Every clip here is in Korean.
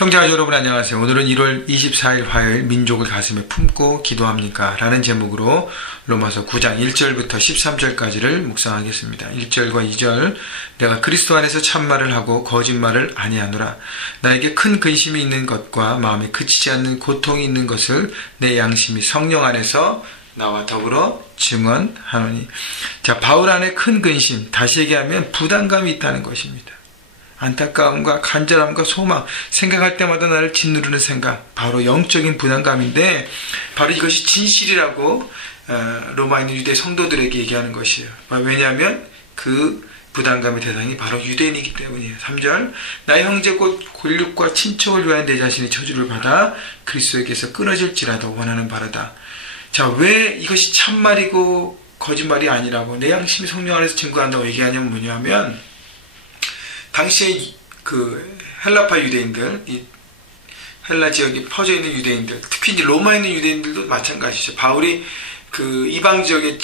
형제와 여러분 안녕하세요. 오늘은 1월 24일 화요일 민족을 가슴에 품고 기도합니까? 라는 제목으로 로마서 9장 1절부터 13절까지를 묵상하겠습니다. 1절과 2절 내가 그리스도 안에서 참말을 하고 거짓말을 아니하노라. 나에게 큰 근심이 있는 것과 마음에 그치지 않는 고통이 있는 것을 내 양심이 성령 안에서 나와 더불어 증언하노니. 자, 바울 안에 큰 근심, 다시 얘기하면 부담감이 있다는 것입니다. 안타까움과 간절함과 소망, 생각할 때마다 나를 짓누르는 생각, 바로 영적인 부담감인데 바로 이것이 진실이라고 로마에 있는 유대 성도들에게 얘기하는 것이에요. 왜냐하면 그 부담감의 대상이 바로 유대인이기 때문이에요. 3절 나의 형제 곧 골육과 친척을 위하여 내 자신이 저주를 받아 그리스도에게서 끊어질지라도 원하는 바라다. 자, 왜 이것이 참말이고 거짓말이 아니라고 내 양심이 성령 안에서 증거한다고 얘기하냐면 뭐냐면 당시에 그 헬라파 유대인들, 이 헬라 지역에 퍼져 있는 유대인들, 특히 이제 로마에 있는 유대인들도 마찬가지죠. 바울이 그 이방 지역에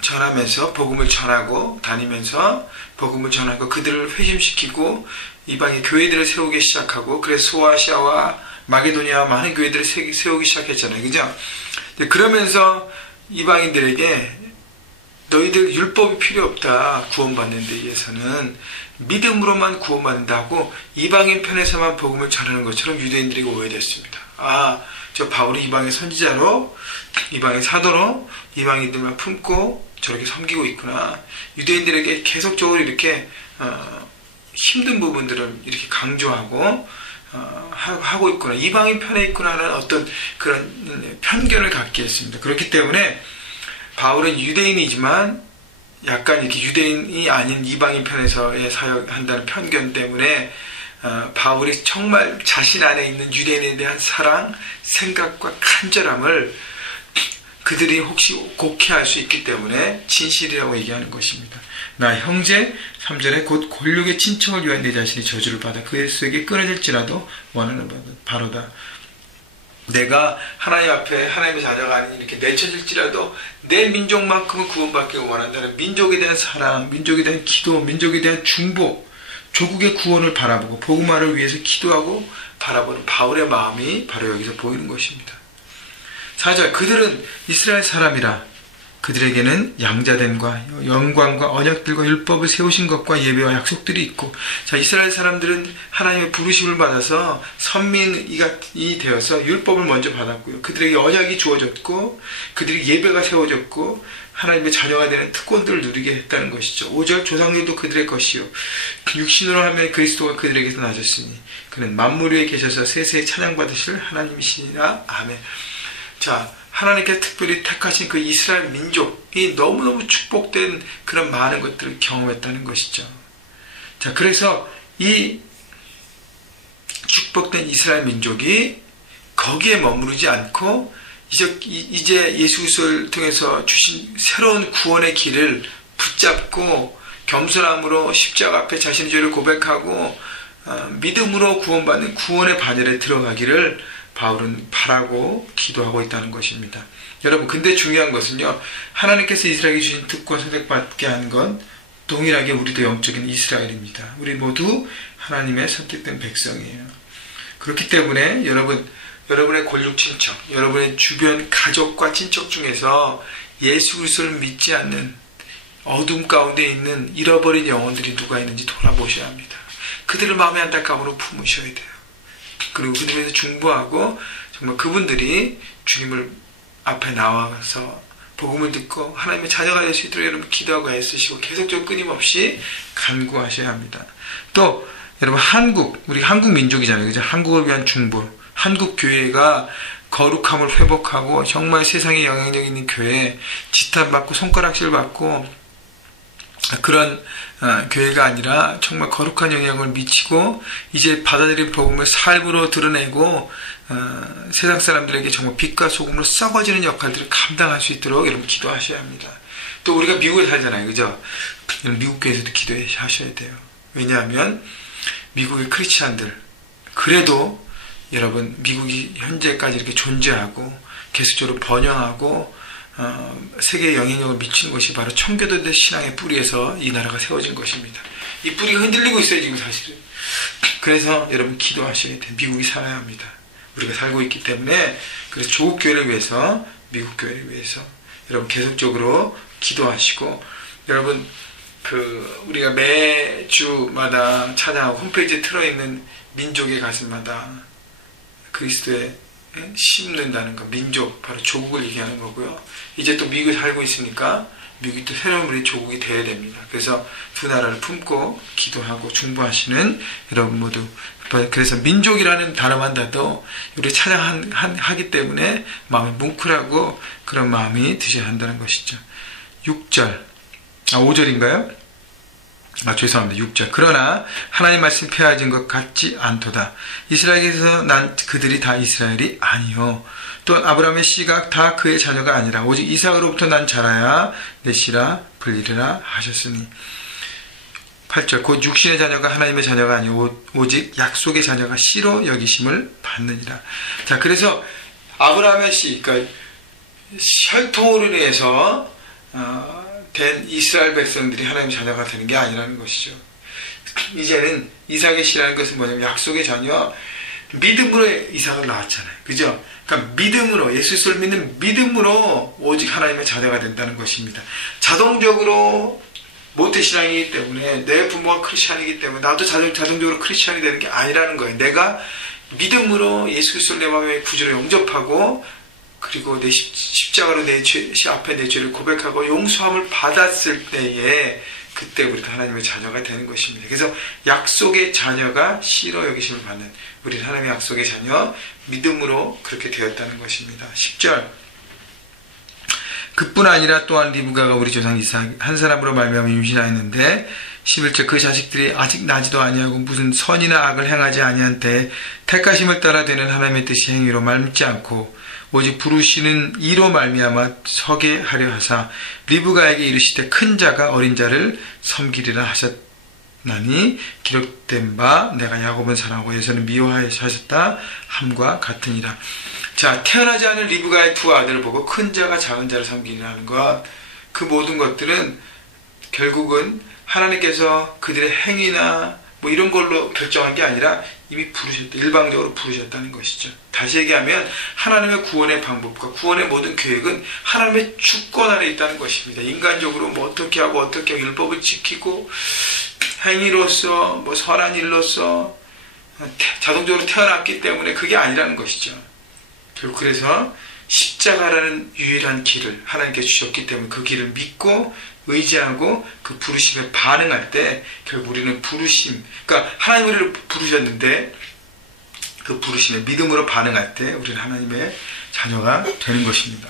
전하면서 복음을 전하고 다니면서 복음을 전하고 그들을 회심시키고 이방의 교회들을 세우기 시작하고 그래서 소아시아와 마게도니아와 많은 교회들을 세우기 시작했잖아요. 그죠? 그러면서 이방인들에게 너희들 율법이 필요 없다. 구원받는 데 위해서는 믿음으로만 구원받는다고 이방인 편에서만 복음을 전하는 것처럼 유대인들에게 오해됐습니다. 아, 저 바울이 이방의 선지자로, 이방의 사도로 이방인들만 품고 저렇게 섬기고 있구나. 유대인들에게 계속적으로 이렇게 힘든 부분들을 이렇게 강조하고 하고 있구나. 이방인 편에 있구나라는 어떤 그런 편견을 갖게 했습니다. 그렇기 때문에 바울은 유대인이지만 약간 이렇게 유대인이 아닌 이방인 편에서의 사역한다는 편견 때문에 바울이 정말 자신 안에 있는 유대인에 대한 사랑, 생각과 간절함을 그들이 혹시 곡해할 수 있기 때문에 진실이라고 얘기하는 것입니다. 나 형제, 3절에 곧 골육의 친척을 위한 내 자신이 저주를 받아 그리스도에게 끊어질지라도 원하는 바로다. 내가 하나님 앞에 하나님의 자녀가 아닌 이렇게 내쳐질지라도 내 민족만큼은 구원받기를 원한다는 민족에 대한 사랑, 민족에 대한 기도, 민족에 대한 중보, 조국의 구원을 바라보고 복음화를 위해서 기도하고 바라보는 바울의 마음이 바로 여기서 보이는 것입니다. 4절 그들은 이스라엘 사람이라 그들에게는 양자됨과 영광과 언약들과 율법을 세우신 것과 예배와 약속들이 있고, 자, 이스라엘 사람들은 하나님의 부르심을 받아서 선민이 되어서 율법을 먼저 받았고요. 그들에게 언약이 주어졌고 그들이 예배가 세워졌고 하나님의 자녀가 되는 특권들을 누리게 했다는 것이죠. 5절 조상들도 그들의 것이요 육신으로 하면 그리스도가 그들에게서 나셨으니 그는 만물 위에 계셔서 세세에 찬양받으실 하나님이시니라. 아멘. 자, 하나님께서 특별히 택하신 그 이스라엘 민족이 너무너무 축복된 그런 많은 것들을 경험했다는 것이죠. 자, 그래서 이 축복된 이스라엘 민족이 거기에 머무르지 않고 이제 예수 그리스도를 통해서 주신 새로운 구원의 길을 붙잡고 겸손함으로 십자가 앞에 자신의 죄를 고백하고 믿음으로 구원받는 구원의 반열에 들어가기를 바울은 바라고 기도하고 있다는 것입니다. 여러분, 근데 중요한 것은요, 하나님께서 이스라엘에게 주신 특권 선택받게 한 건 동일하게 우리도 영적인 이스라엘입니다. 우리 모두 하나님의 선택된 백성이에요. 그렇기 때문에 여러분의 골육 친척, 여러분의 주변 가족과 친척 중에서 예수 그리스도를 믿지 않는 어둠 가운데 있는 잃어버린 영혼들이 누가 있는지 돌아보셔야 합니다. 그들을 마음의 안타까움으로 품으셔야 돼요. 그리고 그들에 대해서 중보하고 정말 그분들이 주님을 앞에 나와서 복음을 듣고 하나님의 자녀가 될 수 있도록 여러분 기도하고 애쓰시고 계속적으로 끊임없이 간구하셔야 합니다. 또 여러분 우리 한국 민족이잖아요. 그죠? 한국을 위한 중보, 한국 교회가 거룩함을 회복하고 정말 세상에 영향력 있는 교회, 지탄받고 손가락질 받고 그런 교회가 아니라 정말 거룩한 영향을 미치고 이제 받아들인 복음을 삶으로 드러내고 세상 사람들에게 정말 빛과 소금으로 썩어지는 역할들을 감당할 수 있도록 여러분 기도하셔야 합니다. 또 우리가 미국에 살잖아요. 그죠? 미국 교회에서도 기도하셔야 돼요. 왜냐하면 미국의 크리스찬들 그래도 여러분 미국이 현재까지 이렇게 존재하고 계속적으로 번영하고 세계에 영향력을 미치는 것이 바로 청교도대 신앙의 뿌리에서 이 나라가 세워진 것입니다. 이 뿌리가 흔들리고 있어요, 지금 사실은. 그래서 여러분 기도하셔야 돼요. 미국이 살아야 합니다. 우리가 살고 있기 때문에. 그래서 조국 교회를 위해서, 미국 교회를 위해서 여러분 계속적으로 기도하시고, 여러분 우리가 매주마다 찬양하고 홈페이지에 틀어있는 민족의 가슴마다 그리스도에 심는다는 것, 민족, 바로 조국을 얘기하는 거고요. 이제 또 미국에 살고 있으니까 미국이 또 새로운 우리 조국이 되어야 됩니다. 그래서 두 나라를 품고 기도하고 중보하시는 여러분 모두. 그래서 민족이라는 단어만 봐도 우리 찬양하기 때문에 마음이 뭉클하고 그런 마음이 드셔야 한다는 것이죠. 5절인가요? 죄송합니다. 6절. 그러나 하나님 말씀 폐하진 것 같지 않도다. 이스라엘에서 난 그들이 다 이스라엘이 아니요. 또한 아브라함의 씨가 다 그의 자녀가 아니라 오직 이삭으로부터 난 자라야 내 씨라 불리리라 하셨으니. 8절. 곧 육신의 자녀가 하나님의 자녀가 아니오 오직 약속의 자녀가 씨로 여기심을 받느니라. 자, 그래서 아브라함의 씨, 그러니까 혈통으로 인해서 된 이스라엘 백성들이 하나님의 자녀가 되는 게 아니라는 것이죠. 이제는 이삭의 씨라는 것은 뭐냐면 약속의 자녀, 믿음으로 이삭을 낳았잖아요. 그죠? 그러니까 믿음으로, 예수 그리스도를 믿는 믿음으로 오직 하나님의 자녀가 된다는 것입니다. 자동적으로 모태신앙이기 때문에, 내 부모가 크리스찬이기 때문에 나도 자동적으로 크리스찬이 되는 게 아니라는 거예요. 내가 믿음으로 예수 그리스도를 내 마음에 구주로 영접하고, 그리고 내 십자가로 내 앞에 내 죄를 고백하고 용서함을 받았을 때에 그때 우리도 하나님의 자녀가 되는 것입니다. 그래서 약속의 자녀가 씨로 여기심을 받는, 우리는 하나님의 약속의 자녀, 믿음으로 그렇게 되었다는 것입니다. 10절. 그뿐 아니라 또한 리브가가 우리 조상 이삭 한 사람으로 말미암아 임신하였는데, 11절. 그 자식들이 아직 나지도 아니하고 무슨 선이나 악을 행하지 아니한 때에 택하심을 따라 되는 하나님의 뜻이 행위로 말미지 않고 오직 부르시는 이로 말미암아 서게 하려 하사 리브가에게 이르시되 큰 자가 어린 자를 섬기리라 하셨나니 기록된 바 내가 야곱은 사랑하고 에서는 미워하셨다 함과 같으니라. 자, 태어나지 않은 리브가의 두 아들을 보고 큰 자가 작은 자를 섬기리라는 것, 그 모든 것들은 결국은 하나님께서 그들의 행위나 뭐 이런 걸로 결정한 게 아니라 이미 부르셨다, 일방적으로 부르셨다는 것이죠. 다시 얘기하면 하나님의 구원의 방법과 구원의 모든 계획은 하나님의 주권 아래 있다는 것입니다. 인간적으로 뭐 어떻게 하고 율법을 지키고 행위로서 뭐 선한 일로서 자동적으로 태어났기 때문에 그게 아니라는 것이죠. 결국 그래서 십자가라는 유일한 길을 하나님께 주셨기 때문에 그 길을 믿고 의지하고 그 부르심에 반응할 때 결국 우리는 부르심, 그러니까 하나님 우리를 부르셨는데 그 부르심에 믿음으로 반응할 때 우리는 하나님의 자녀가 되는 것입니다.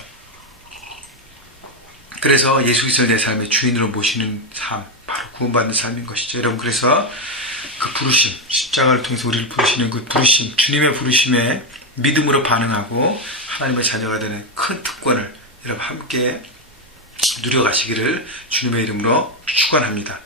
그래서 예수 그리스도를 내 삶의 주인으로 모시는 삶, 바로 구원받는 삶인 것이죠. 여러분, 그래서 그 부르심, 십자가를 통해서 우리를 부르시는 그 부르심, 주님의 부르심에 믿음으로 반응하고 하나님의 자녀가 되는 큰 특권을 여러분 함께 누려가시기를 주님의 이름으로 축원합니다.